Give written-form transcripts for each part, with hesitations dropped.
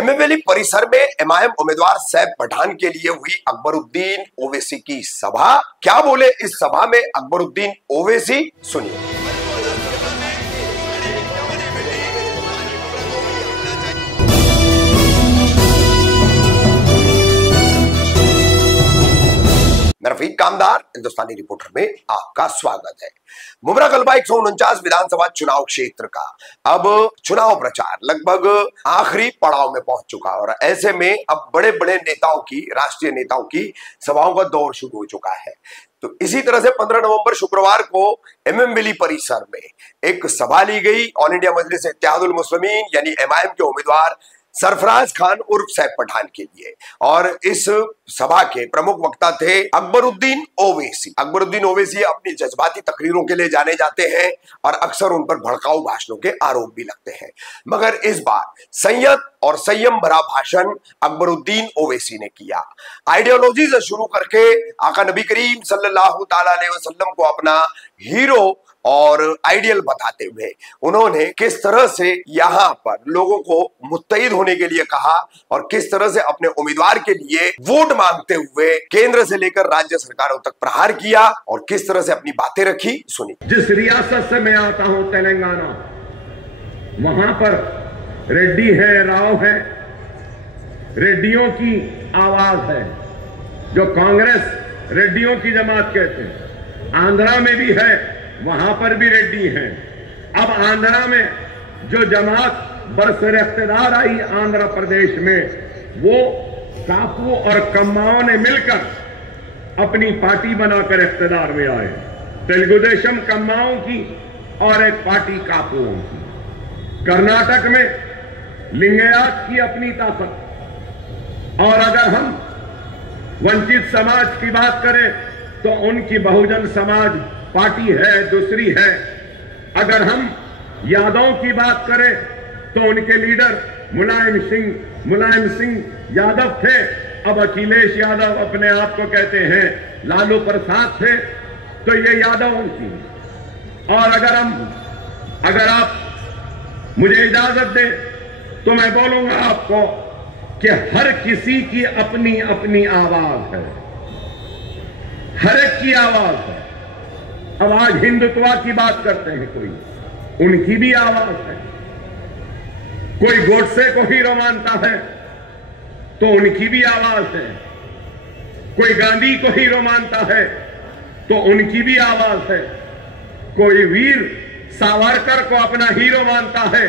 MM परिसर में MIM उम्मीदवार सैफ पठान के लिए हुई अकबरुद्दीन ओवैसी की सभा। क्या बोले इस सभा में अकबरुद्दीन ओवैसी, सुनिए। मैं रफीक कामदार हिंदुस्तानी रिपोर्टर में आपका स्वागत है। मुमरा कलबा 149 विधानसभा चुनाव क्षेत्र का अब चुनाव प्रचार लगभग आखिरी पड़ाव में पहुंच चुका है और ऐसे में अब बड़े बड़े नेताओं की, राष्ट्रीय नेताओं की सभाओं का दौर शुरू हो चुका है। तो इसी तरह से 15 नवंबर शुक्रवार को एमएम परिसर में एक सभा ली गई ऑल इंडिया मजलिस इत्तेहादुल मुस्लिमीन यानी एमआईएम के उम्मीदवार सरफराज खान उर्फ सैफ पठान के लिए। और इस सभा के प्रमुख वक्ता थे अकबरुद्दीन ओवैसी। अकबरुद्दीन ओवैसी अपनी जज्बाती तकरीरों के लिए जाने जाते हैं और अक्सर उन पर भड़काऊ भाषणों के आरोप भी लगते हैं, मगर इस बार संयत और संयम भरा भाषण अकबरुद्दीन ओवैसी ने किया। आइडियोलॉजी से शुरू करके आका नबी करीम सल्लल्लाहु ताला अलैहि वसल्लम को अपना हीरो और आइडियल बताते हुए उन्होंने किस तरह से यहाँ पर लोगों को मुत्तहिद होने के लिए कहा और किस तरह से अपने उम्मीदवार के लिए वोट मांगते हुए केंद्र से लेकर राज्य सरकारों तक प्रहार किया और किस तरह से अपनी बातें रखी, सुनी। जिस रियासत से मैं आता हूं तेलंगाना, वहां पर रेड्डी है, राव है, रेड्डियों की आवाज है जो कांग्रेस रेड्डियों की जमात कहते हैं। आंध्रा में भी है, वहां पर भी रेड्डी हैं। अब आंध्रा में जो जमात बरसर इख्तिदार आई आंध्र प्रदेश में, वो कापू और कम्माओं ने मिलकर अपनी पार्टी बनाकर इख्तिदार में आए। तेलुगु देशम कम्माओं की और एक पार्टी कापुओं की। कर्नाटक में लिंगायत की अपनी ताकत। और अगर हम वंचित समाज की बात करें तो उनकी बहुजन समाज पार्टी है, दूसरी है। अगर हम यादव की बात करें तो उनके लीडर मुलायम सिंह यादव थे। अब अखिलेश यादव अपने आप को कहते हैं लालू प्रसाद थे, तो ये यादव उनकी। और अगर आप मुझे इजाजत दें तो मैं बोलूंगा आपको कि हर किसी की अपनी अपनी आवाज है, हर एक की आवाज है। अब आज हिंदुत्व की बात करते हैं कोई, उनकी भी आवाज है। कोई गोडसे को हीरो मानता है तो उनकी भी आवाज है। कोई गांधी को हीरो मानता है तो उनकी भी आवाज है। कोई वीर सावरकर को अपना हीरो मानता है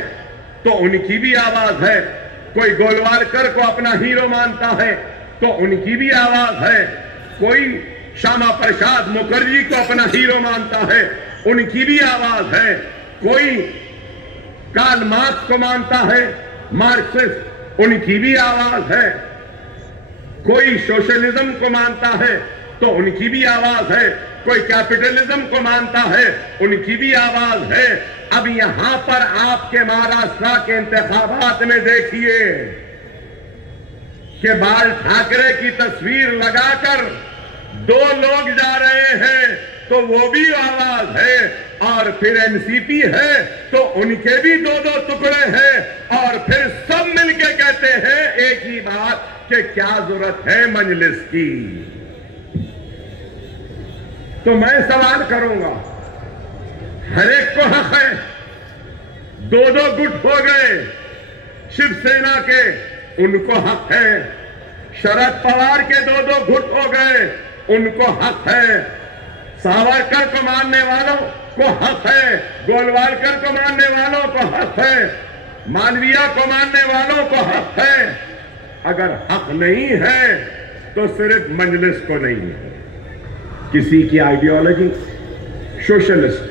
तो उनकी भी आवाज है। कोई गोलवालकर को अपना हीरो मानता है तो उनकी भी आवाज है। कोई श्यामा प्रसाद मुखर्जी को अपना हीरो मानता है, उनकी भी आवाज है। कोई कार्ल मार्क्स को मानता है, मार्क्सिस्ट, उनकी भी आवाज है। कोई सोशलिज्म को मानता है तो उनकी भी आवाज है। कोई कैपिटलिज्म को मानता है, उनकी भी आवाज है। अब यहां पर आपके महाराष्ट्र के इंतखाबात में देखिए कि बाल ठाकरे की तस्वीर लगाकर 2 लोग जा रहे हैं तो वो भी आवाज है। और फिर एनसीपी है तो उनके भी 2-2 टुकड़े हैं। और फिर सब मिलके कहते हैं एक ही बात कि क्या जरूरत है मजलिस की। तो मैं सवाल करूंगा, हर एक को हक है। 2-2 गुट हो गए शिवसेना के, उनको हक है। शरद पवार के 2-2 गुट हो गए, उनको हक है। सावरकर को मानने वालों को हक है। गोलवालकर को मानने वालों को हक है। मालवीय को मानने वालों को हक है। अगर हक नहीं है तो सिर्फ मजलिस को नहीं है। किसी की आइडियोलॉजी सोशलिस्ट,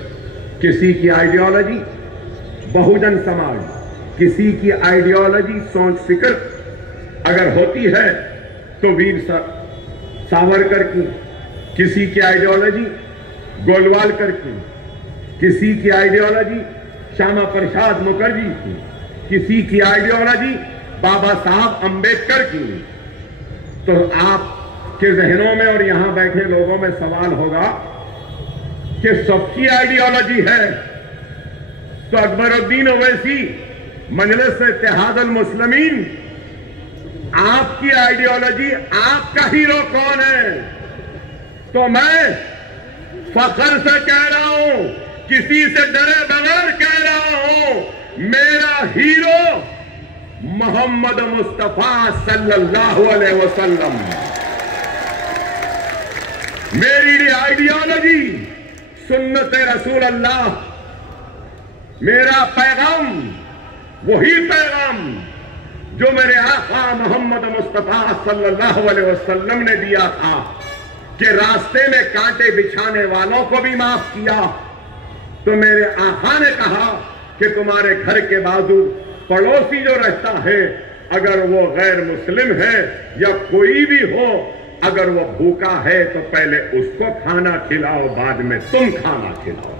किसी की आइडियोलॉजी बहुजन समाज, किसी की आइडियोलॉजी सोच फिक्र अगर होती है तो वीर सावरकर की, किसी की आइडियोलॉजी गोलवालकर की, किसी की आइडियोलॉजी श्यामा प्रसाद मुखर्जी की, किसी की आइडियोलॉजी बाबा साहब अंबेडकर की। तो आपके जहनों में और यहां बैठे लोगों में सवाल होगा कि सबकी आइडियोलॉजी है तो अकबरुद्दीन ओवैसी मजलिस इत्तेहादुल मुस्लिमीन आपकी आइडियोलॉजी, आपका हीरो कौन है? तो मैं फख्र से कह रहा हूं, किसी से डरे बगैर कह रहा हूं, मेरा हीरो मोहम्मद मुस्तफा सल्लल्लाहु अलैहि वसल्लम। मेरी आइडियोलॉजी सुन्नत रसूल अल्लाह, मेरा पैगाम वही पैगाम जो मेरे आका मोहम्मद मुस्तफा सल्लल्लाहु अलैहि वसल्लम ने दिया था कि रास्ते में कांटे बिछाने वालों को भी माफ किया। तो मेरे आका ने कहा कि तुम्हारे घर के बाजू पड़ोसी जो रहता है, अगर वो गैर मुस्लिम है या कोई भी हो, अगर वो भूखा है तो पहले उसको खाना खिलाओ, बाद में तुम खाना खिलाओ।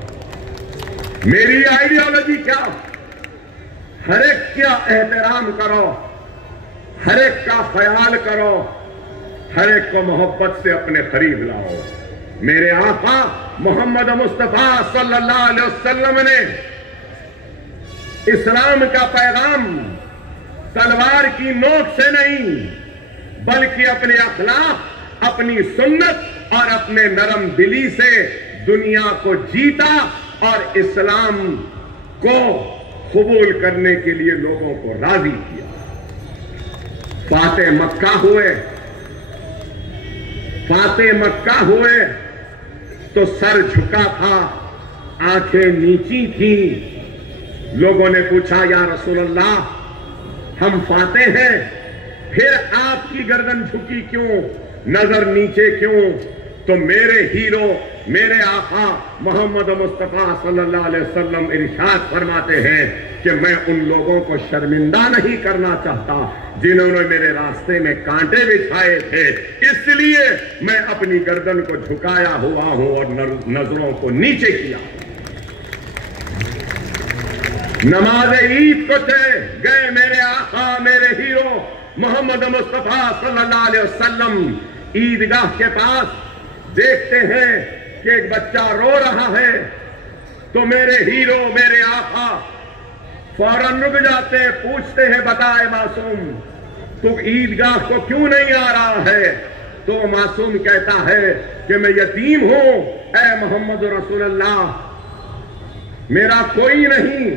मेरी आइडियोलॉजी क्या? हर एक का एहतराम करो, हर एक का ख्याल करो, हर एक को मोहब्बत से अपने करीब लाओ। मेरे आका मोहम्मद मुस्तफा सल्लल्लाहु अलैहि वसल्लम ने इस्लाम का पैगाम तलवार की नोक से नहीं, बल्कि अपने अखलाक, अपनी सुन्नत और अपने नरम दिली से दुनिया को जीता और इस्लाम को कबूल करने के लिए लोगों को राजी किया। फाते मक्का हुए तो सर झुका था, आंखें नीची थी। लोगों ने पूछा, या रसूल अल्लाह, हम फाते हैं, फिर आपकी गर्दन झुकी क्यों, नजर नीचे क्यों? तो मेरे हीरो, मेरे आका मोहम्मद मुस्तफा सल्लल्लाहु अलैहि वसल्लम इरशाद फरमाते हैं कि मैं उन लोगों को शर्मिंदा नहीं करना चाहता जिन्होंने मेरे रास्ते में कांटे बिछाए थे, इसलिए मैं अपनी गर्दन को झुकाया हुआ हूं और नजरों को नीचे किया। नमाज ईद को गए मेरे आका, मेरे हीरो मोहम्मद मुस्तफा सल्लल्लाहु अलैहि वसल्लम ईदगाह के पास देखते हैं कि एक बच्चा रो रहा है, तो मेरे हीरो, मेरे आका फौरन रुक जाते हैं, पूछते हैं, बताए मासूम, तू ईदगाह को क्यों नहीं आ रहा है? तो मासूम कहता है कि मैं यतीम हूं, ऐ मोहम्मद रसूलुल्लाह, मेरा कोई नहीं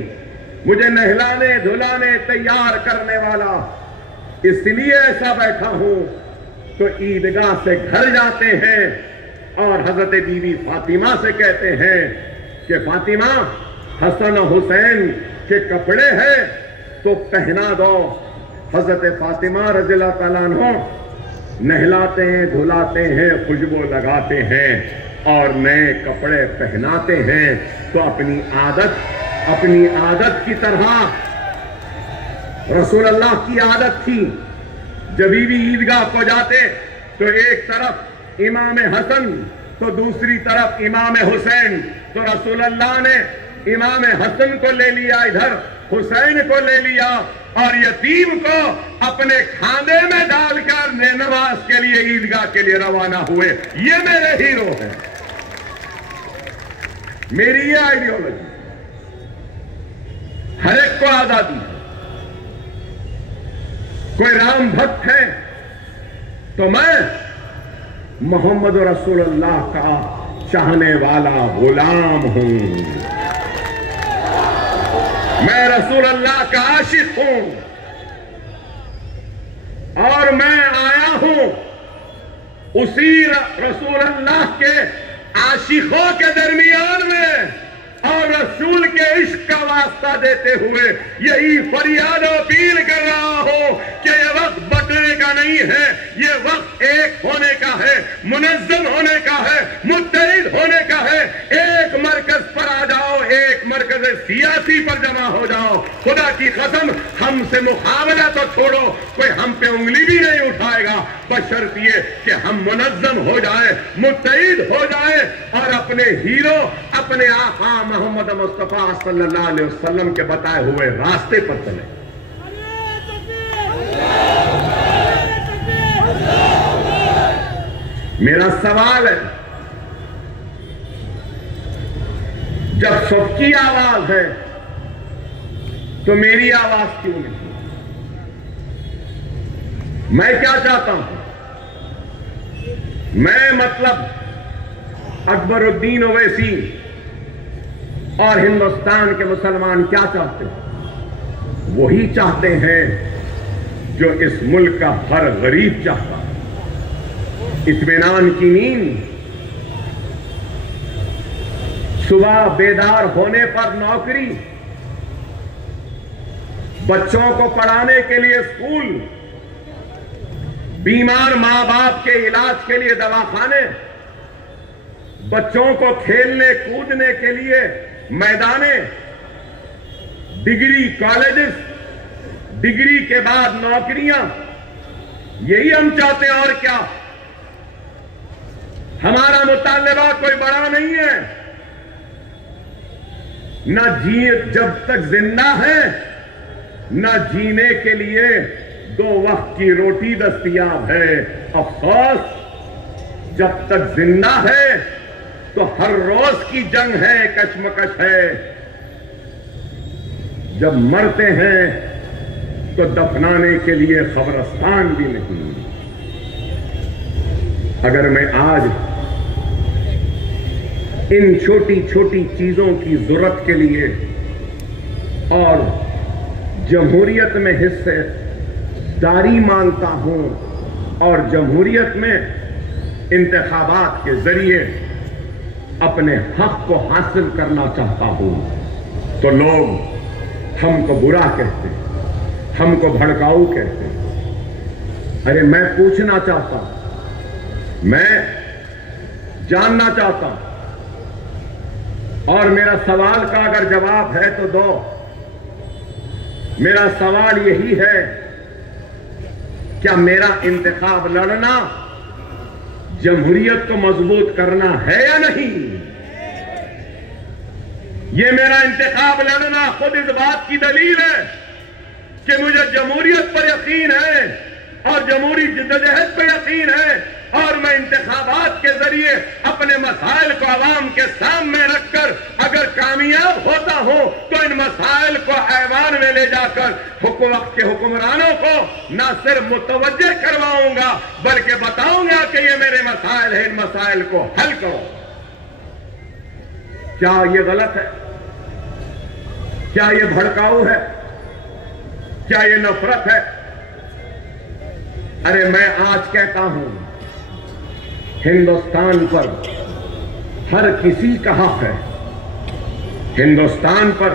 मुझे नहलाने धुलाने तैयार करने वाला, इसलिए ऐसा बैठा हूं। तो ईदगाह से घर जाते हैं और हजरत बीवी फातिमा से कहते हैं कि फातिमा, हसन हुसैन के कपड़े हैं तो पहना दो। हजरत फातिमा रज़ियल्लाहु ताला अन्हा नहलाते हैं, धुलाते हैं, खुशबू लगाते हैं और नए कपड़े पहनाते हैं। तो अपनी आदत की तरह, रसूल अल्लाह की आदत थी, जब भी ईदगाह को जाते तो एक तरफ इमाम हसन तो दूसरी तरफ इमाम हुसैन। तो रसूल अल्लाह ने इमाम हसन को ले लिया इधर, हुसैन को ले लिया और यतीम को अपने खाने में डालकर नमाज के लिए, ईदगाह के लिए रवाना हुए। ये मेरे हीरो हैं, मेरी ये आइडियोलॉजी। हर एक को आजादी है। कोई राम भक्त है तो मैं मोहम्मद रसूलुल्लाह का चाहने वाला गुलाम हूं, मैं रसूलुल्लाह का आशिक हूं और मैं आया हूं उसी रसूलुल्लाह के आशिकों के दरमियान में और रसूल के इश्क का वास्ता देते हुए यही फरियाद अपील कर रहा हूं कि यह वक्त बटने का नहीं है, ये वक्त एक होने का है, मुनज़्ज़म होने का है, मुत्तहिद होने का है। एक मरकज पर आ जाओ, एक मरकज सियासी पर जमा हो जाओ। खुदा की कसम, हमसे मुकाबला तो छोड़ो, कोई हम पे उंगली भी नहीं उठाएगा, बशर्त ये कि हम मुनज़्ज़म हो जाए, मुत्तहिद हो जाए और अपने हीरो, अपने आका मोहम्मद मुस्तफा सल्लल्लाहु अलैहि वसल्लम के बताए हुए रास्ते पर चले। मेरा सवाल है, जब सबकी आवाज है तो मेरी आवाज क्यों नहीं? मैं क्या चाहता हूं? मैं मतलब अकबरुद्दीन ओवैसी और हिंदुस्तान के मुसलमान क्या चाहते हैं? वही चाहते हैं जो इस मुल्क का हर गरीब चाहता है। इत्मीनान की नींद, सुबह बेदार होने पर नौकरी, बच्चों को पढ़ाने के लिए स्कूल, बीमार मां बाप के इलाज के लिए दवाखाने, बच्चों को खेलने कूदने के लिए मैदाने, डिग्री कॉलेजेस, डिग्री के बाद नौकरियां, यही हम चाहते हैं। और क्या? हमारा मुतालबा कोई बड़ा नहीं है। न जिए जब तक जिंदा है, न जीने के लिए 2 वक्त की रोटी दस्तयाब है। अफसोस, जब तक जिंदा है तो हर रोज की जंग है, कशमकश है। जब मरते हैं तो दफनाने के लिए कब्रिस्तान भी नहीं। अगर मैं आज इन छोटी छोटी चीजों की जरूरत के लिए और जमहूरियत में हिस्सेदारी मांगता हूं और जमहूरियत में इंतखाबात के जरिए अपने हक को हासिल करना चाहता हूं, तो लोग हमको बुरा कहते हैं, हमको भड़काऊ कहते हैं। अरे मैं पूछना चाहता हूं, मैं जानना चाहता हूं, और मेरा सवाल का अगर जवाब है तो दो। मेरा सवाल यही है, क्या मेरा इंतखाब लड़ना जमहूरियत को मजबूत करना है या नहीं? ये मेरा इंतखाब लड़ना खुद इस बात की दलील है कि मुझे जमहूरियत पर यकीन है और जमहूरी जिद्दोजहद पर यकीन है, और मैं इंतखाबात के जरिए अपने मसाइल को अवाम के सामने रखकर अगर कामयाब होता हूं तो इन मसाइल को ऐवान में ले जाकर वक्त के हुक्मरानों को न सिर्फ मुतवज्जे करवाऊंगा बल्कि बताऊंगा कि ये मेरे मसाइल है, इन मसाइल को हल करो। क्या ये गलत है? क्या ये भड़काऊ है? क्या ये नफरत है? अरे मैं आज कहता हूं, हिंदुस्तान पर हर किसी का हक है। हिंदुस्तान पर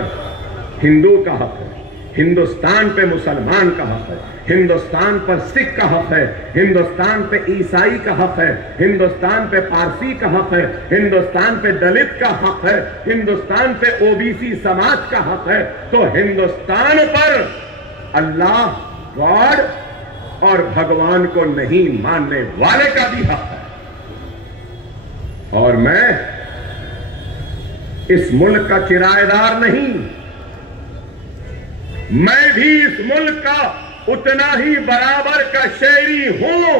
हिंदू का हक है, हिंदुस्तान पे मुसलमान का हक है, हिंदुस्तान पर सिख का हक है, हिंदुस्तान पे ईसाई का हक है, हिंदुस्तान पे पारसी का हक है, हिंदुस्तान पे दलित का हक है, हिंदुस्तान पे ओबीसी समाज का हक है। तो हिंदुस्तान पर अल्लाह, गॉड और भगवान को नहीं मानने वाले का भी हक है। और मैं इस मुल्क का किराएदार नहीं, मैं भी इस मुल्क का उतना ही बराबर का शहरी हूं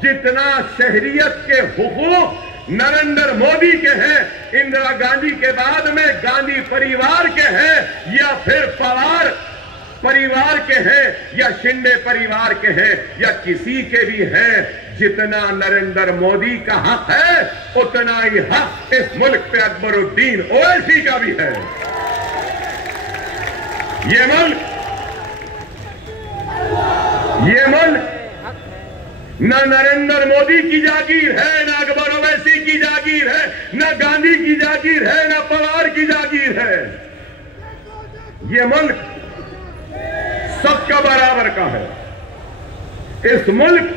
जितना शहरियत के हुकूक नरेंद्र मोदी के हैं, इंदिरा गांधी के बाद में गांधी परिवार के हैं, या फिर पवार परिवार के हैं, या शिंदे परिवार के हैं, या किसी के भी हैं। जितना नरेंद्र मोदी का हक है उतना ही हक इस मुल्क पे अकबरुद्दीन ओवैसी का भी है। ये मुल्क न नरेंद्र मोदी की जागीर है, न अकबर ओवैसी की जागीर है, न गांधी की जागीर है, न पवार की जागीर है। ये मुल्क सबका बराबर का है। इस मुल्क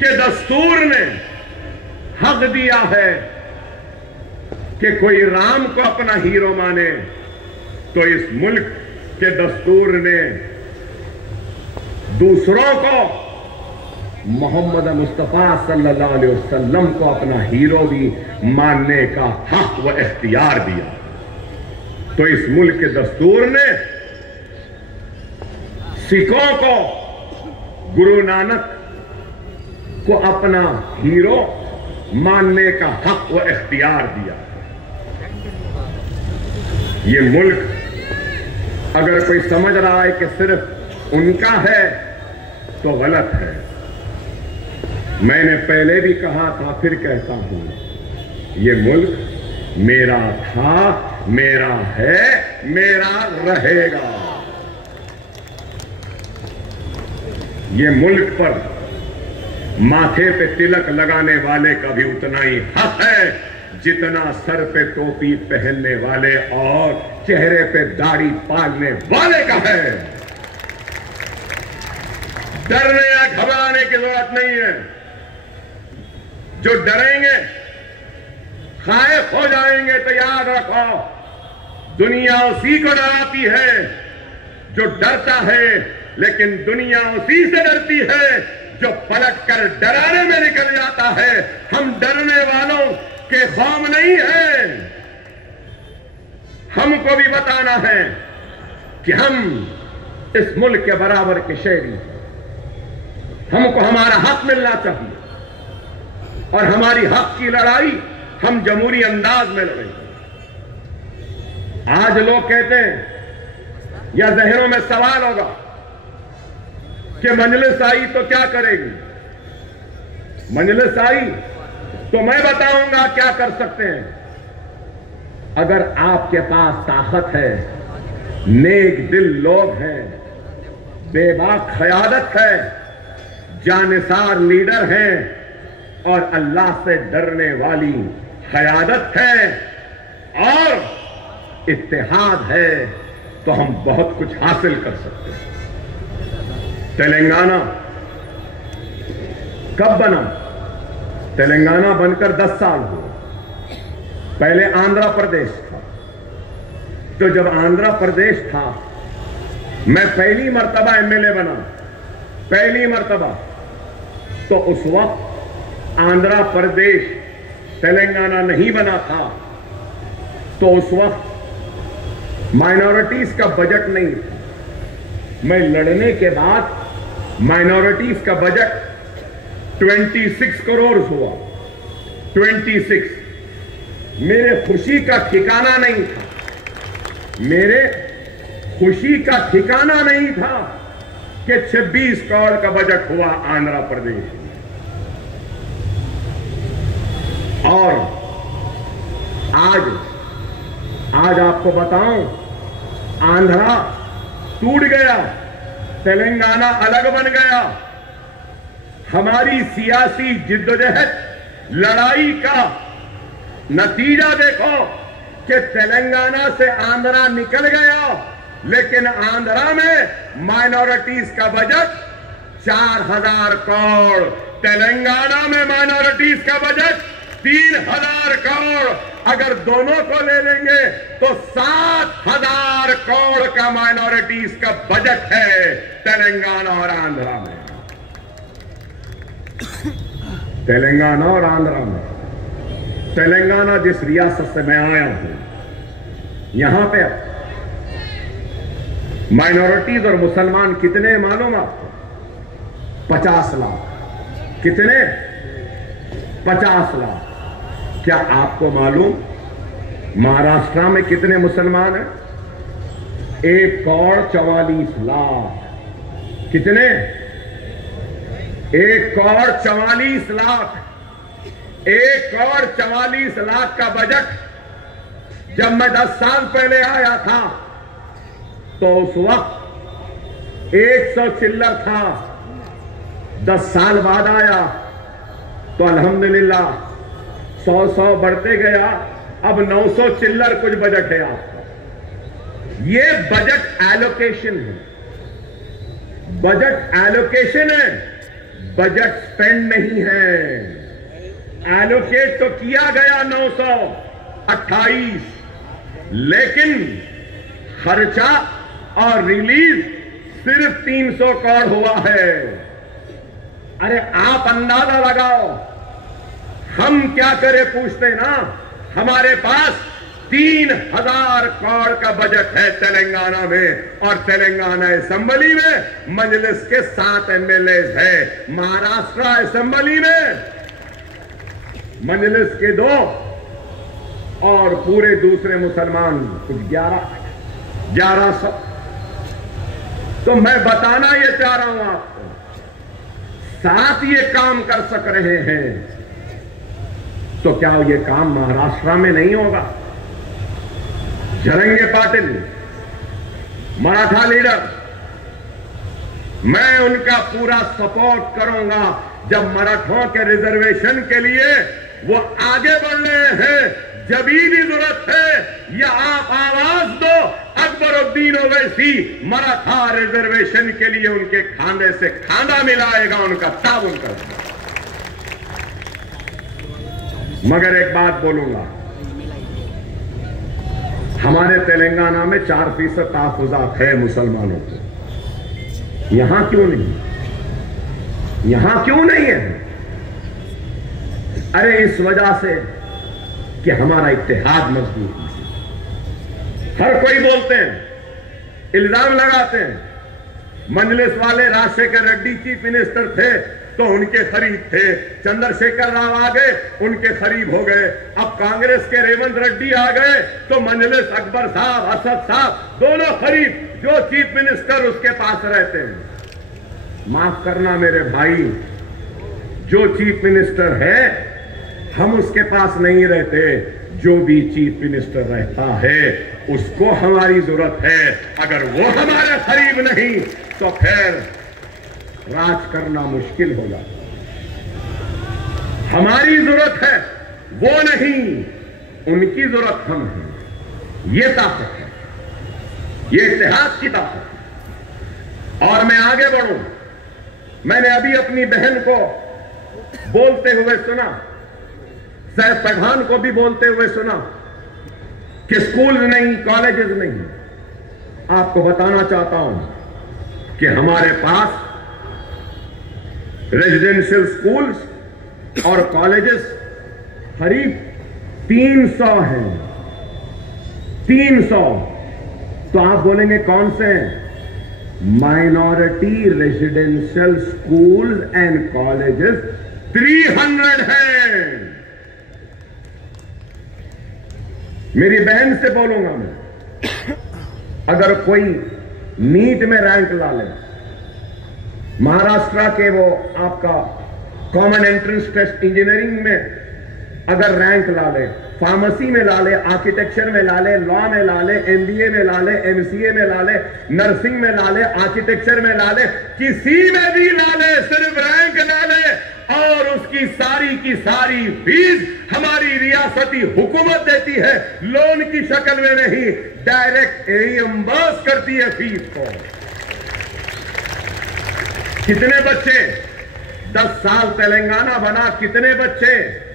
के दस्तूर ने हक दिया है कि कोई राम को अपना हीरो माने, तो इस मुल्क के दस्तूर ने दूसरों को मोहम्मद मुस्तफा सल्लल्लाहु अलैहि वसल्लम को अपना हीरो भी मानने का हक व इख्तियार दिया। तो इस मुल्क के दस्तूर ने सिखों को गुरु नानक को अपना हीरो मानने का हक व इख्तियार दिया। ये मुल्क अगर कोई समझ रहा है कि सिर्फ उनका है तो गलत है। मैंने पहले भी कहा था, फिर कहता हूं, ये मुल्क मेरा था, मेरा है, मेरा रहेगा। ये मुल्क पर माथे पे तिलक लगाने वाले का भी उतना ही हक है जितना सर पे टोपी पहनने वाले और चेहरे पे दाढ़ी पालने वाले का है। डरने या घबराने की जरूरत नहीं है। जो डरेंगे, खाइफ हो जाएंगे, तो याद रखो दुनिया उसी को डराती है जो डरता है, लेकिन दुनिया उसी से डरती है जो पलट कर डराने में निकल जाता है। हम डरने वालों के खौफ नहीं है। हमको भी बताना है कि हम इस मुल्क के बराबर के शहरी हैं। हमको हमारा हक मिलना चाहिए और हमारी हक की लड़ाई हम जमहूरी अंदाज में लड़ेंगे। आज लोग कहते हैं या जहनों में सवाल होगा कि मजलिस आई तो क्या करेगी। मजलिस आई तो मैं बताऊंगा क्या कर सकते हैं। अगर आपके पास ताकत है, नेक दिल लोग हैं, बेबाक क़यादत है, जानिसार लीडर हैं और अल्लाह से डरने वाली क़यादत है और इत्तेहाद है, तो हम बहुत कुछ हासिल कर सकते हैं। तेलंगाना कब बना? तेलंगाना बनकर 10 साल हुए। पहले आंध्र प्रदेश था। तो जब आंध्र प्रदेश था, मैं पहली मर्तबा एमएलए बना, पहली मर्तबा, तो उस वक्त आंध्र प्रदेश तेलंगाना नहीं बना था। तो उस वक्त माइनॉरिटीज का बजट नहीं था। मैं लड़ने के बाद माइनॉरिटीज का बजट 26 करोड़ हुआ। 26। मेरे खुशी का ठिकाना नहीं था। मेरे खुशी का ठिकाना नहीं था कि 26 करोड़ का बजट हुआ आंध्र प्रदेश में। और आज आपको बताऊं, आंध्रा टूट गया, तेलंगाना अलग बन गया। हमारी सियासी जिद्दोजहद लड़ाई का नतीजा देखो कि तेलंगाना से आंध्रा निकल गया, लेकिन आंध्रा में माइनॉरिटीज का बजट 4000 करोड़, तेलंगाना में माइनॉरिटीज का बजट 3000 करोड़। अगर दोनों को ले लेंगे तो 7000 करोड़ का माइनॉरिटीज का बजट है तेलंगाना और आंध्रा में। तेलंगाना और आंध्रा में, तेलंगाना जिस रियासत से मैं आया हूं, यहां पे माइनॉरिटीज और मुसलमान कितने मालूम आपको? 50 लाख। कितने? 50 लाख। क्या आपको मालूम महाराष्ट्र में कितने मुसलमान हैं? 1 करोड़ 44 लाख। कितने? 1 करोड़ 44 लाख। 1 करोड़ 44 लाख का बजट जब मैं 10 साल पहले आया था तो उस वक्त 100 चिल्लर था। 10 साल बाद आया तो अल्हम्दुलिल्लाह 100 बढ़ते गया, अब 900 चिल्लर कुछ बजट है आपका। ये बजट एलोकेशन है। बजट एलोकेशन है, बजट स्पेंड नहीं है। एलोकेट तो किया गया 928, लेकिन खर्चा और रिलीज सिर्फ 300 करोड़ हुआ है। अरे आप अंदाजा लगाओ, हम क्या करें पूछते ना। हमारे पास 3000 करोड़ का बजट है तेलंगाना में, और तेलंगाना असेंबली में मजलिस के 7 एमएलए है। महाराष्ट्र असेंबली में मजलिस के 2 और पूरे दूसरे मुसलमान कुछ 1100। तो मैं बताना ये चाह रहा हूं आपको, साथ ये काम कर सक रहे हैं, तो क्या ये काम महाराष्ट्र में नहीं होगा? जरंगे पाटिल मराठा लीडर, मैं उनका पूरा सपोर्ट करूंगा। जब मराठों के रिजर्वेशन के लिए वो आगे बढ़ रहे हैं, जब भी जरूरत है या आप आवाज दो, अकबरुद्दीन ओवैसी मराठा रिजर्वेशन के लिए उनके खांधे से खांधा मिलाएगा, उनका ताउन करेगा। मगर एक बात बोलूंगा, हमारे तेलंगाना में 4% तहफुजात है मुसलमानों को। यहां क्यों नहीं? यहां क्यों नहीं है? अरे इस वजह से कि हमारा इत्तेहाद मजबूत नहीं। हर कोई बोलते हैं, इल्जाम लगाते हैं, मजलिस वाले राजशेखर रेड्डी चीफ मिनिस्टर थे तो उनके करीब थे, चंद्रशेखर राव आ गए उनके करीब हो गए, अब कांग्रेस के रेवंत रेड्डी आ गए तो मजलिस अकबर साहब, असद साहब दोनों करीब, जो चीफ मिनिस्टर उसके पास रहते हैं। माफ करना मेरे भाई, जो चीफ मिनिस्टर है हम उसके पास नहीं रहते, जो भी चीफ मिनिस्टर रहता है उसको हमारी जरूरत है। अगर वो हमारे करीब नहीं तो फिर राज करना मुश्किल होगा। हमारी जरूरत है, वो नहीं, उनकी जरूरत हम हैं। ये ताकत है, ये इतिहास की ताकत है। और मैं आगे बढ़ूं, मैंने अभी अपनी बहन को बोलते हुए सुना, सैफ पठान को भी बोलते हुए सुना कि स्कूल नहीं, कॉलेजेस नहीं। आपको बताना चाहता हूं कि हमारे पास रेजिडेंशियल स्कूल्स और कॉलेजेस करीब 300 हैं। 300। तो आप बोलेंगे कौन से हैं? Minority residential schools and colleges 300 हैं। मेरी बहन से बोलूंगा मैं, अगर कोई नीट में रैंक ला ले, महाराष्ट्र के वो आपका कॉमन एंट्रेंस टेस्ट इंजीनियरिंग में अगर रैंक ला ले, फार्मेसी में ला ले, आर्किटेक्चर में ला ले, लॉ में ला ले, एमबीए में ला ले, एमसीए में ला ले, नर्सिंग में ला ले, आर्किटेक्चर में ला ले, किसी में भी ला ले, सिर्फ रैंक ला ले और उसकी सारी की सारी फीस हमारी रियासती हुकूमत देती है, लोन की शक्ल में नहीं, डायरेक्ट रिइंबर्स करती है फीस को। कितने बच्चे 10 साल तेलंगाना बना, कितने बच्चे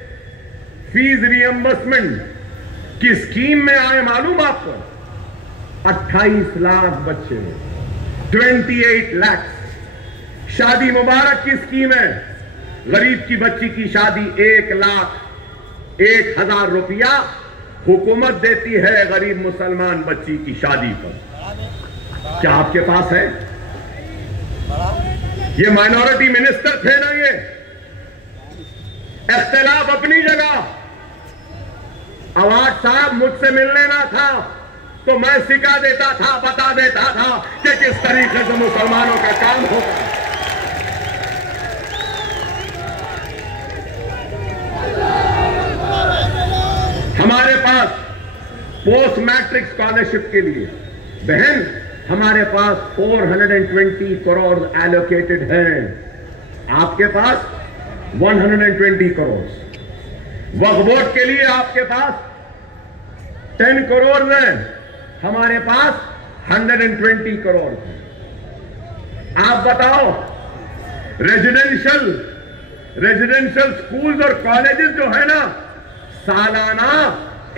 फीस रिइंबर्समेंट की स्कीम में आए मालूम आपको? 28 लाख बच्चे, 28 लाख। शादी मुबारक की स्कीम है, गरीब की बच्ची की शादी 1,01,000 रुपया हुकूमत देती है गरीब मुसलमान बच्ची की शादी पर। क्या आपके पास है? ये माइनॉरिटी मिनिस्टर थे ना, ये इख्तिलाफ अपनी जगह। अवाज साहब मुझसे मिलने ना था तो मैं सिखा देता था, बता देता था कि किस तरीके से मुसलमानों का काम होगा। हमारे पास पोस्ट मैट्रिक स्कॉलरशिप के लिए बहन, हमारे पास 420 करोड़ एलोकेटेड हैं, आपके पास 120 करोड़। वक्फ बोर्ड के लिए आपके पास 10 करोड़ हैं, हमारे पास 120 करोड़ हैं। आप बताओ, रेजिडेंशियल स्कूल्स और कॉलेजेस जो है ना, सालाना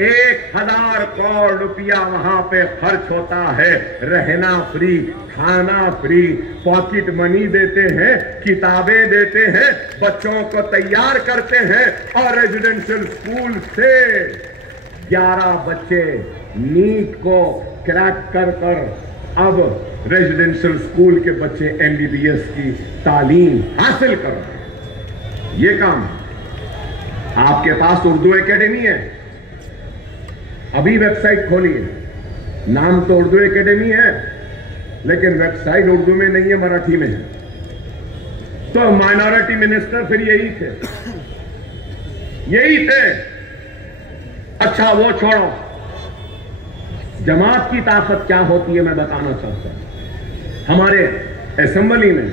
1,000 करोड़ रुपया वहां पे खर्च होता है। रहना फ्री, खाना फ्री, पॉकेट मनी देते हैं, किताबें देते हैं, बच्चों को तैयार करते हैं। और रेजिडेंशियल स्कूल से 11 बच्चे नीट को क्रैक कर अब रेजिडेंशियल स्कूल के बच्चे एमबीबीएस की तालीम हासिल कर रहे हैं। ये काम आपके पास उर्दू एकेडमी है, अभी वेबसाइट खोली है, नाम तो उर्दू एकेडमी है लेकिन वेबसाइट उर्दू में नहीं है, मराठी में है। तो माइनॉरिटी मिनिस्टर फिर यही थे, यही थे। अच्छा वो छोड़ो, जमात की ताकत क्या होती है मैं बताना चाहता हूं। हमारे असेंबली में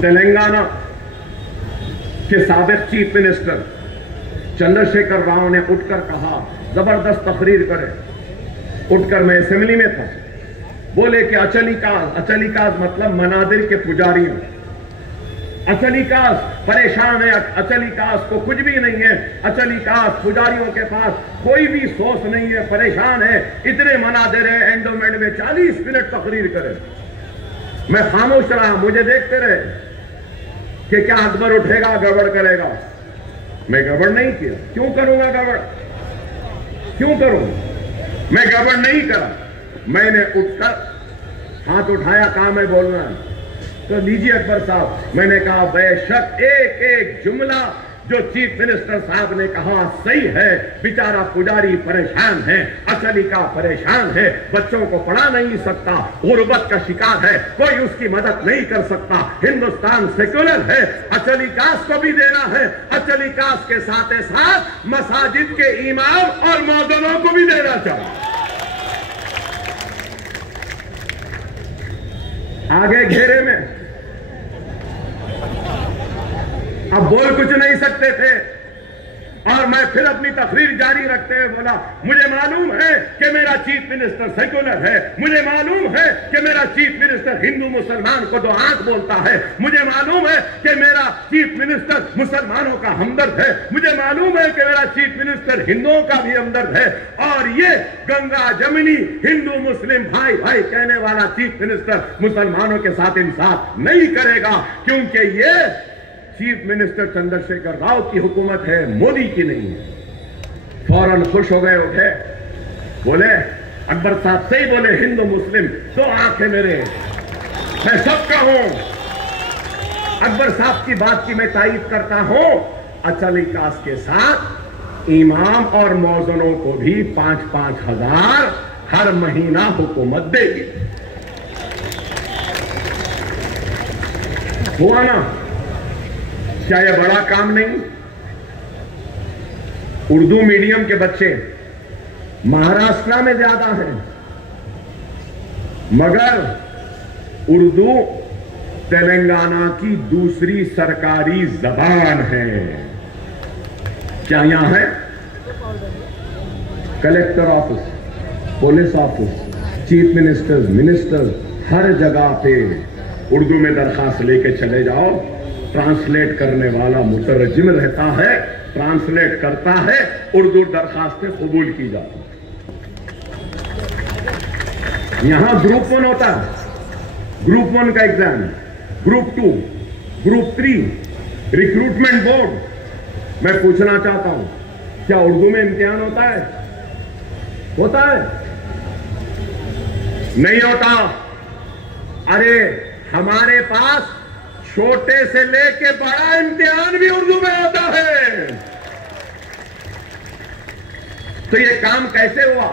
तेलंगाना के साबिक चीफ मिनिस्टर चंद्रशेखर राव ने उठकर कहा, जबरदस्त तकरीर करे, उठकर मैं असेंबली में था, बोले कि अचलिकाज मतलब मनादिर के पुजारियों, अचलिकाज परेशान है, अचलिकाज को कुछ भी नहीं है, अचलिकाज पुजारियों के पास कोई भी सोच नहीं है, परेशान है, इतने मनादिर है, एंडोमेंट में 40 मिनट तकरीर करे। मैं खामोश रहा, मुझे देखते रहे कि क्या अकबर उठेगा गड़बड़ करेगा। मैं गड़बड़ नहीं किया, क्यों करूंगा गड़बड़, क्यों करूं, मैं गड़बड़ नहीं करा। मैंने उठकर हाथ उठाया, कहा मैं बोलना है तो लीजिए अकबर साहब। मैंने कहा बेशक एक एक जुमला जो चीफ मिनिस्टर साहब ने कहा सही है, बेचारा पुजारी परेशान है, अचलिका परेशान है, बच्चों को पढ़ा नहीं सकता, गुर्बत का शिकार है, कोई उसकी मदद नहीं कर सकता, हिंदुस्तान सेक्युलर है, अचलिकास को भी देना है, अचलिकास के साथ साथ मसाजिद के इमाम और मौजूदों को भी देना चाहिए। आगे घेरे में अब बोल कुछ नहीं सकते थे और मैं फिर अपनी तकरीर जारी रखते हुए बोला, मुझे मालूम है कि मेरा चीफ मिनिस्टर सेक्युलर है, मुझे मालूम है कि मेरा चीफ मिनिस्टर हिंदू मुसलमान को दो आंख बोलता है, मुझे मालूम है कि मेरा चीफ मिनिस्टर मुसलमानों का हमदर्द है, मुझे मालूम है कि मेरा चीफ मिनिस्टर हिंदुओं का भी हमदर्द है, और ये गंगा जमुनी हिंदू मुस्लिम भाई भाई कहने वाला चीफ मिनिस्टर मुसलमानों के साथ इंसाफ नहीं करेगा, क्योंकि ये चीफ मिनिस्टर चंद्रशेखर राव की हुकूमत है, मोदी की नहीं है। फौरन खुश हो गए, उठे, बोले अकबर साहब सही बोले, हिंदू मुस्लिम दो आंखें मेरे, मैं सबका हूं। अकबर साहब की बात की मैं तारीफ करता हूं। अचलिकास के साथ इमाम और मौजनों को भी 5-5 हजार हर महीना हुकूमत देगी। हुआ ना, क्या यह बड़ा काम नहीं? उर्दू मीडियम के बच्चे महाराष्ट्र में ज्यादा हैं, मगर उर्दू तेलंगाना की दूसरी सरकारी जबान है। क्या यहां है? Collector office, police office, chief minister हर जगह पे उर्दू में दरखास्त लेके चले जाओ, ट्रांसलेट करने वाला मुतरजिम रहता है, ट्रांसलेट करता है, उर्दू दरखास्तें कबूल की जाती। यहां ग्रुप 1 होता है, ग्रुप 1 का exam, group 2, group 3, recruitment board. मैं पूछना चाहता हूं, क्या उर्दू में इम्तिहान होता है? होता है? नहीं होता। अरे हमारे पास छोटे से लेके बड़ा इम्तिहान भी उर्दू में होता है। तो ये काम कैसे हुआ?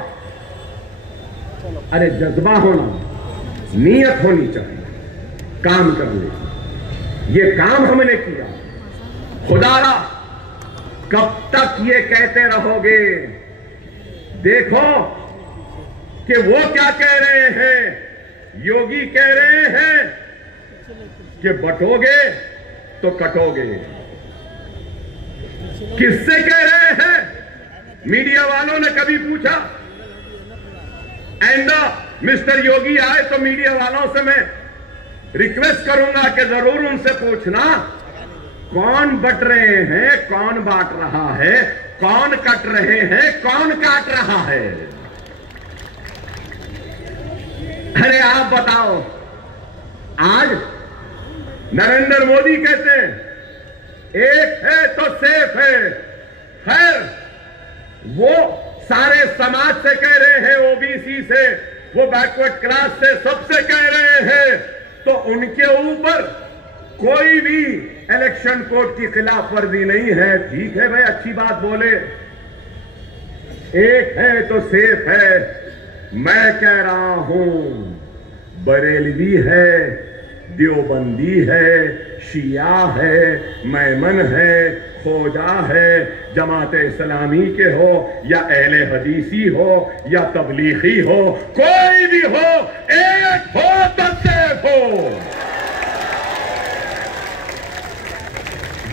अरे जज्बा होना, नीयत होनी चाहिए काम करने की। ये काम हमने किया। खुदारा कब तक ये कहते रहोगे? देखो कि वो क्या कह रहे हैं। योगी कह रहे हैं कि बटोगे तो कटोगे। किससे कह रहे हैं? मीडिया वालों ने कभी पूछा? आइंदा मिस्टर योगी आए तो मीडिया वालों से मैं रिक्वेस्ट करूंगा कि जरूर उनसे पूछना, कौन बट रहे हैं, कौन बांट रहा है, कौन कट रहे हैं, कौन काट रहा है। अरे आप बताओ। आज नरेंद्र मोदी कहते हैं एक है तो सेफ है। खैर वो सारे समाज से कह रहे हैं, ओबीसी से, वो बैकवर्ड क्लास से, सबसे कह रहे हैं, तो उनके ऊपर कोई भी इलेक्शन कोड की खिलाफ वर्जी नहीं है। ठीक है भाई, अच्छी बात बोले, एक है तो सेफ है। मैं कह रहा हूं बरेलवी है, देवबंदी है, शिया है, मैमन है, खोजा है, जमाते इस्लामी के हो या अहले हदीसी हो या तबलीगी हो, कोई भी हो, एक हो तो सेफ हो।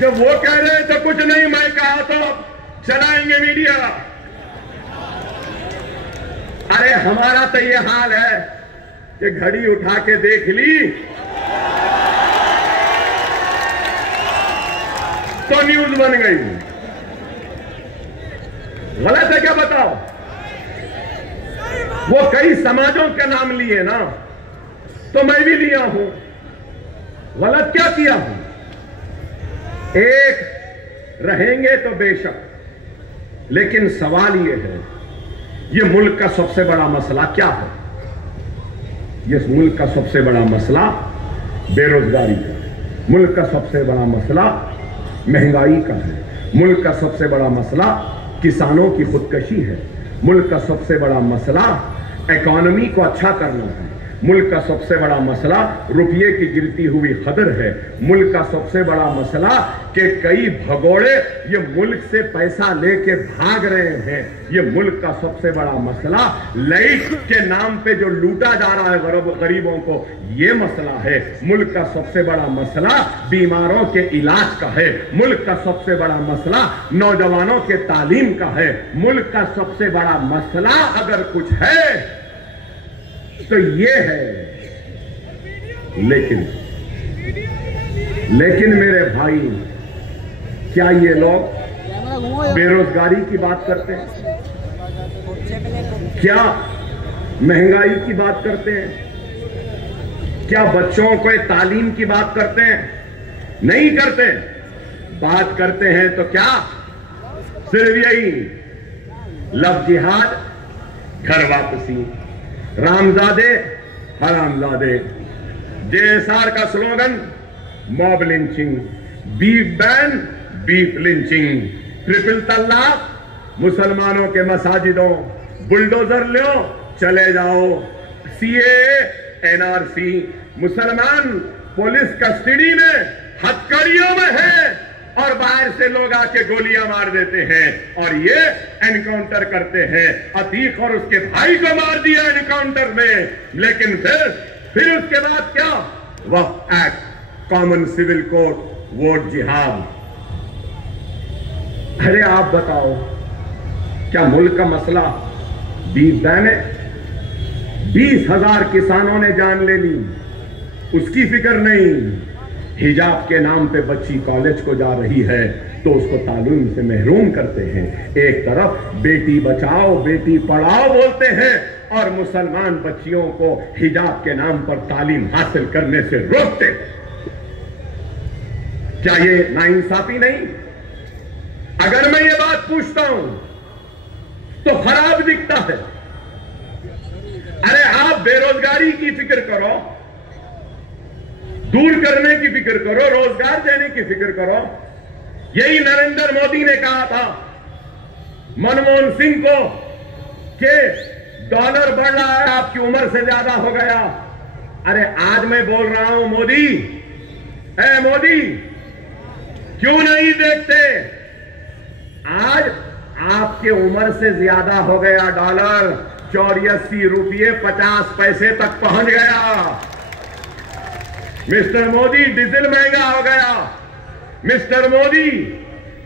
जब वो कह रहे थे कुछ नहीं, मैं कहा तो चलाएंगे मीडिया। अरे हमारा तो ये हाल है कि घड़ी उठा के देख ली तो न्यूज बन गई। गलत है क्या बताओ? वो कई समाजों के नाम लिए ना, तो मैं भी लिया हूं। गलत क्या किया हूं? एक रहेंगे तो बेशक, लेकिन सवाल यह है, ये मुल्क का सबसे बड़ा मसला क्या है? ये मुल्क का सबसे बड़ा मसला बेरोजगारी का है। मुल्क का सबसे बड़ा मसला महंगाई का है। मुल्क का सबसे बड़ा मसला किसानों की खुदकशी है। मुल्क का सबसे बड़ा मसला इकोनॉमी को अच्छा करना है। मुल्क का सबसे बड़ा मसला रुपये की गिरती हुई कदर है। मुल्क का सबसे बड़ा मसला कि कई भगोड़े ये मुल्क से पैसा लेके भाग रहे हैं। ये मुल्क का सबसे बड़ा मसला लाइट के नाम पे जो लूटा जा रहा है गरीबों को, ये मसला है। मुल्क का सबसे बड़ा मसला बीमारों के इलाज का है। मुल्क का सबसे बड़ा मसला नौजवानों के तालीम का है। मुल्क का सबसे बड़ा मसला अगर कुछ है तो ये है। लेकिन मेरे भाई, क्या ये लोग बेरोजगारी की बात करते हैं? क्या महंगाई की बात करते हैं? क्या बच्चों को तालीम की बात करते हैं? नहीं करते। बात करते हैं तो क्या? सिर्फ यही लव जिहाद, घर वापसी, रामजादे हरामजादे, जेएसआर का slogan mob lynching, beef ban beef lynching, triple तलाक, मुसलमानों के मसाजिदों बुलडोजर लो चले जाओ, सीएए एनआरसी, मुसलमान पुलिस कस्टडी में हथकड़ियों में है और बाहर से लोग आके गोलियां मार देते हैं और ये एनकाउंटर करते हैं। अतीक और उसके भाई को मार दिया एनकाउंटर में, लेकिन फिर उसके बाद क्या? Waqf act, common civil code, vote जिहाद। अरे आप बताओ, क्या मुल्क का मसला बीफ बैन है? 20,000 किसानों ने जान ले ली, उसकी फिक्र नहीं। हिजाब के नाम पे बच्ची कॉलेज को जा रही है तो उसको तालीम से महरूम करते हैं। एक तरफ बेटी बचाओ बेटी पढ़ाओ बोलते हैं और मुसलमान बच्चियों को हिजाब के नाम पर तालीम हासिल करने से रोकते हैं। क्या ये नाइंसाफी नहीं? अगर मैं ये बात पूछता हूं तो खराब दिखता है। अरे आप बेरोजगारी की फिक्र करो, दूर करने की फिक्र करो, रोजगार देने की फिक्र करो। यही नरेंद्र मोदी ने कहा था मनमोहन सिंह को कि डॉलर बढ़ रहा है, आपकी उम्र से ज्यादा हो गया। अरे आज मैं बोल रहा हूं मोदी, ए मोदी, क्यों नहीं देखते? आज आपके उम्र से ज्यादा हो गया डॉलर, 84 रुपये 50 पैसे तक पहुंच गया। मिस्टर मोदी, डीजल महंगा हो गया। मिस्टर मोदी,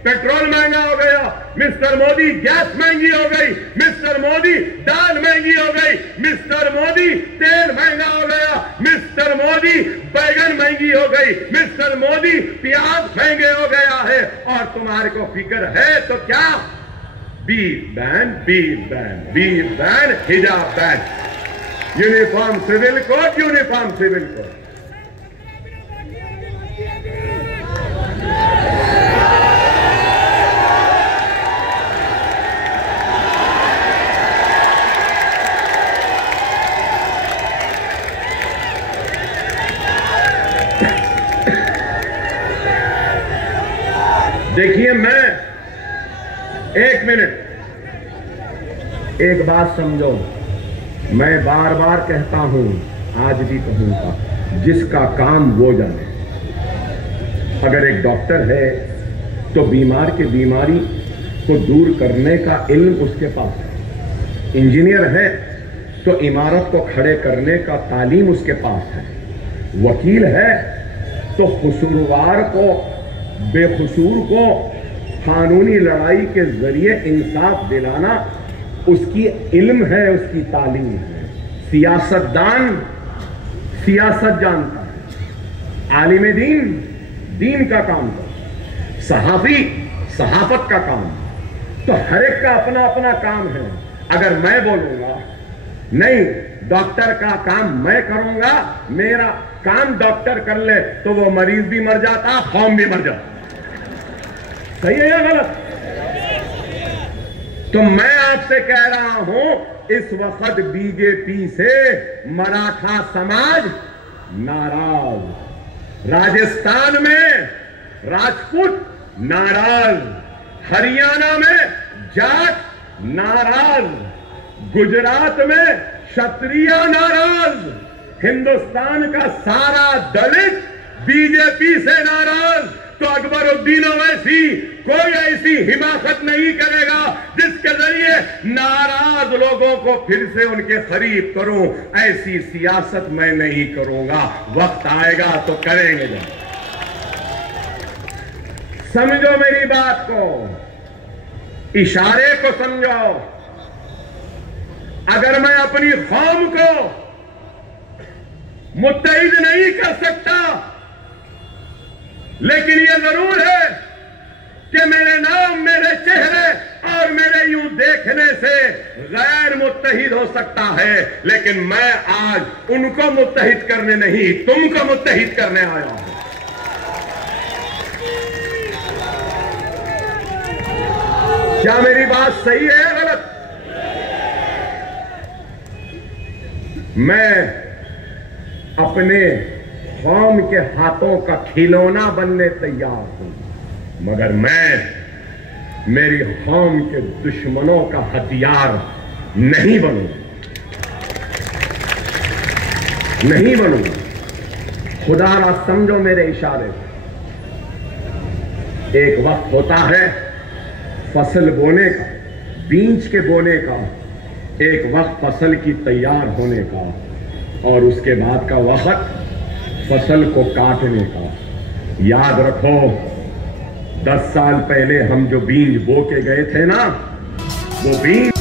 पेट्रोल महंगा हो गया। मिस्टर मोदी, गैस महंगी हो गई। मिस्टर मोदी, दाल महंगी हो गई। मिस्टर मोदी, तेल महंगा हो गया। मिस्टर मोदी, बैगन महंगी हो गई। मिस्टर मोदी, प्याज महंगे हो गया है। और तुम्हारे को फिक्र है तो क्या? Beef ban beef ban beef ban, हिजाब ban, uniform civil code uniform civil code. देखिए, मैं एक मिनट, एक बात समझो, मैं बार बार कहता हूं, आज भी कहूंगा, जिसका काम वो जाने। अगर एक डॉक्टर है तो बीमार की बीमारी को दूर करने का इल्म उसके पास है। इंजीनियर है तो इमारत को खड़े करने का तालीम उसके पास है। वकील है तो कसूरवार को, बेकसूर को कानूनी लड़ाई के जरिए इंसाफ दिलाना उसकी इल्म है, उसकी तालीम है। सियासतदान सियासत जानता है, आलिम दीन दीन का काम करता है, सहाफी सहाफत का काम। तो हर एक का अपना अपना काम है। अगर मैं बोलूंगा नहीं डॉक्टर का काम मैं करूंगा, मेरा काम डॉक्टर कर ले, तो वो मरीज भी मर जाता, कौम भी मर जाता। सही है या गलत? तो मैं आपसे कह रहा हूं, इस वक्त बीजेपी से मराठा समाज नाराज, राजस्थान में राजपूत नाराज, हरियाणा में जाट नाराज, गुजरात में क्षत्रिय नाराज, हिंदुस्तान का सारा दलित बीजेपी से नाराज। तो अकबरुद्दीन ओवैसी कोई ऐसी हिमाकत नहीं करेगा जिसके जरिए नाराज लोगों को फिर से उनके करीब करूं। ऐसी सियासत मैं नहीं करूंगा, वक्त आएगा तो करेंगे। समझो मेरी बात को, इशारे को समझो। अगर मैं अपनी कौम को मुत्तहिद नहीं कर सकता, लेकिन यह जरूर है कि मेरे नाम, मेरे चेहरे और मेरे यूं देखने से गैर मुत्तहिद हो सकता है, लेकिन मैं आज उनको मुत्तहिद करने नहीं, तुमको मुत्तहिद करने आया हूं। क्या मेरी बात सही है या गलत? मैं अपने कौम के हाथों का खिलौना बनने तैयार हूं, मगर मैं मेरी कौम के दुश्मनों का हथियार नहीं बनूंगा, नहीं बनूंगा। खुदा ना समझो मेरे इशारे। एक वक्त होता है फसल बोने का, बीज के बोने का, एक वक्त फसल की तैयार होने का, और उसके बाद का वक्त फसल को काटने का। याद रखो 10 साल पहले हम जो बीज बो के गए थे ना, वो बीज